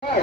এখন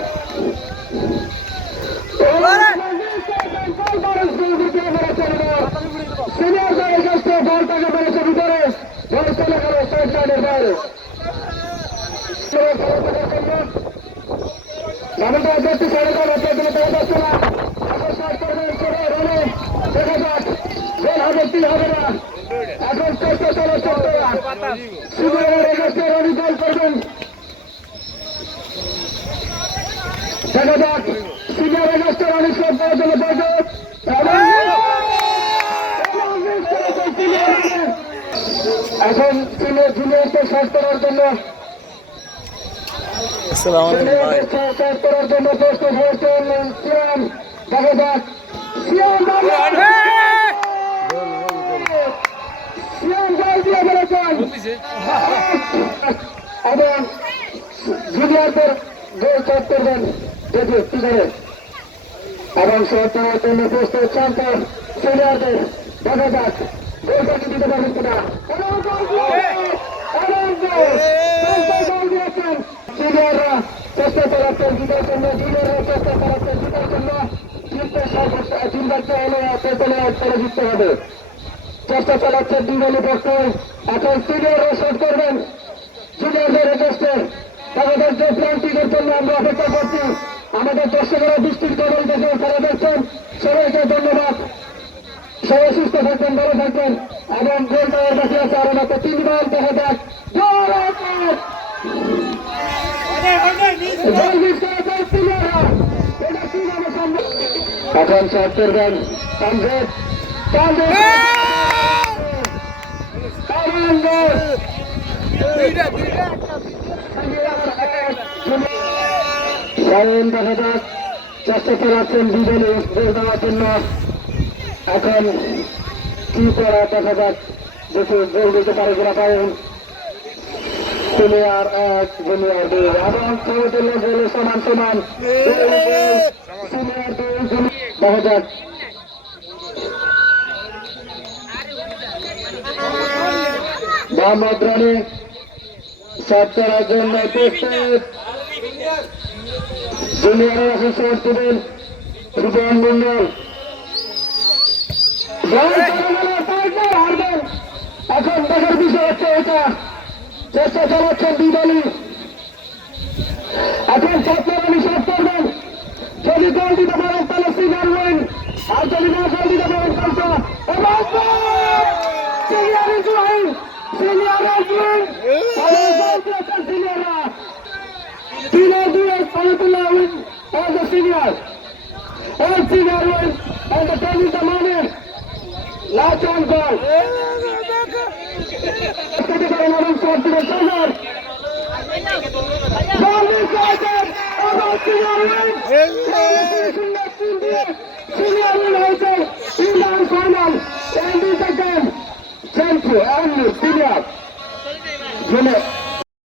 জুনিয়রকে শেষ করার জন্য শেষ করার জন্য প্রস্তুত হয়েছেন সিয়াম। দেখা যাক সিয়াম জয় দিয়ে বলেছেন এবং জুনিয়রদের গোল শেষ করবেন দেখি কি করে এবং শেষ করার জন্য প্রস্তুত শান্ত সিনিয়রদের। দেখা যাক গোলটা কি দিতে পারবেন কিনা। সিনিয়ররা চেষ্টা চালাচ্ছেন জিতার জন্য, জুনিয়ররা চেষ্টা চালাচ্ছেন জিতার জন্য। তিনবারকে হলে পেছনে জিততে হবে। চেষ্টা চালাচ্ছেন দুই দলের পক্ষে। এখন সিনিয়ররা শট করবেন জুনিয়রদের এগেস্টে। তাদের যে প্ল্যানটির জন্য আমরা অপেক্ষা করছি। আমাদের দর্শকেরা ডিস্ট্রিক্ট লেভেল থেকে খেলা দেখছেন, সবাইকে ধন্যবাদ। সবাই সুস্থ থাকবেন, ভালো থাকবেন এবং গোল দেওয়ার বাকি আছে আরো মাত্র 3 বল। দেখা যাক এখন শট করবেন দেখা যাক চেষ্টা চালাচ্ছেন দুজনে গোল দেওয়ার জন্য। এখন কি করা দেখা যাক, দেখে গোল দিতে পারে কিনা পারেন। জুনিয়র 1 জুনিয়র 2 এবং খেলাধুলো গোলে সমান সমান। সিনিয়র 2 দেখা যাক মোহাম্মদ রানী শট করার জন্য প্রস্তুত। জুনিয়রের কাছে শট দেবেন রূপন মন্ডল। এখন দেখার বিষয় হচ্ছে এটা চেষ্টা চালাচ্ছেন দুই দলই। এখন ছাত্ররানি শট করবেন, যদি গোল দিতে পারেন তাহলে সিনিয়র উইন, আর যদি না গোল দিতে পারেন তাহলে সিনিয়ররা 3-2 ফলাফল win on the senior win and the time is the money. Last one goal. Final. End is the game. Thank you. And senior.